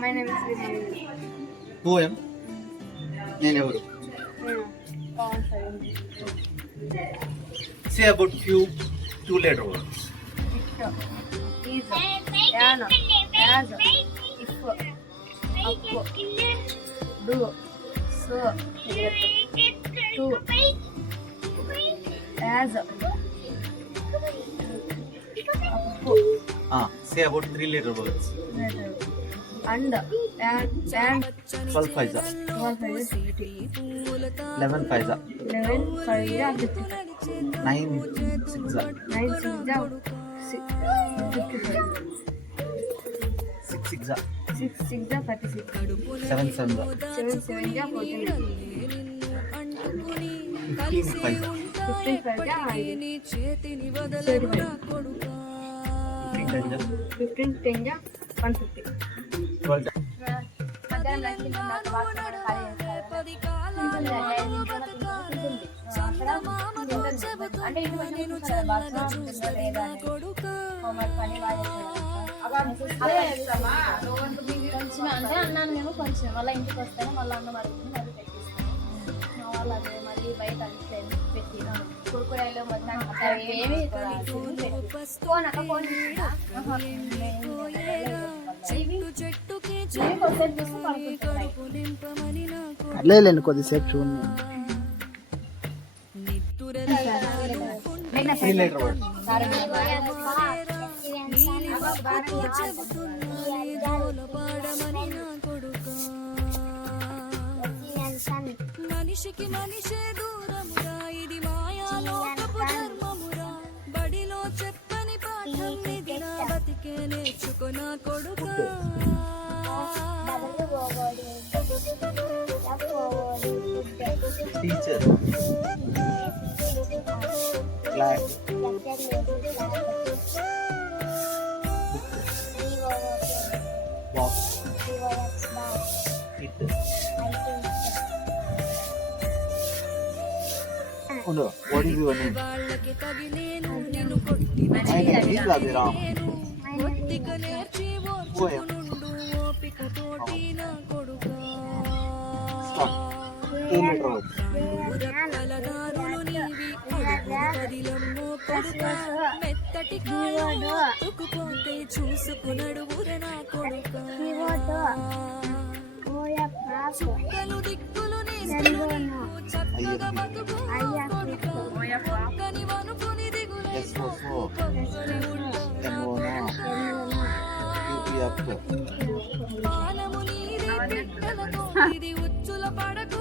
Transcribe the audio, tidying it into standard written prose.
My name is Vinay. Poem నేను ఎవరు? Say about few two-letter words. Is, Yana, As, If, Up, Do, So, To, As, Up, Say about three-letter words. And 12 5 12 is 60, 11 5 11 5 is 55, 9 6 9 6 is 55, 6 6 6 6 is 36, 7 7 7 7 is 49, 15 5 15 5 is 35, 15 10 is 150. 12 అంటే అన్నాను మేము కొంచెం మళ్ళీ ఇంటికి వస్తాను మళ్ళీ అన్నం అడుగుతుంది మళ్ళీ పెట్టిస్తాను వాళ్ళు అదే మళ్ళీ బయట పెట్టినా కురుకురాయిలో మొత్తం ఏమి అట్లేలేండి కొద్దిసేపు చూడండి. three-letter words. మనిషికి మనిషే దూరమురా ఇది మాయాలోకపు ధర్మమురా బడిలో చెప్పని పాఠం నిదిరా బతికే నేర్చుకున్న కొడుకా Teacher. Flag. Box. It. Oh no, what is your name? వాళ్ళకి తగిలేను నిన్ను కొట్టిన My name is Abhiram. ఒత్తిక నేర్చి ఓర్చుకునుండు ఓపిక తోటి నా కొడుకా Start. Two-letter words. కలదారులు నీవి కదిలమ్మో కొడుకా మెత్తటి కాళ్ళు తుక్కుపోతే చూసుకునడువుర నా కొడుకా చుక్కలు దిక్కులు నేస్తలు నీకు చక్కగా బతుకు కొడుకా కని వనుకుని దిగులే S O O. M O N. U P F. పాలము నీది బిడ్డలతో ఇది ఉచ్చుల పడకు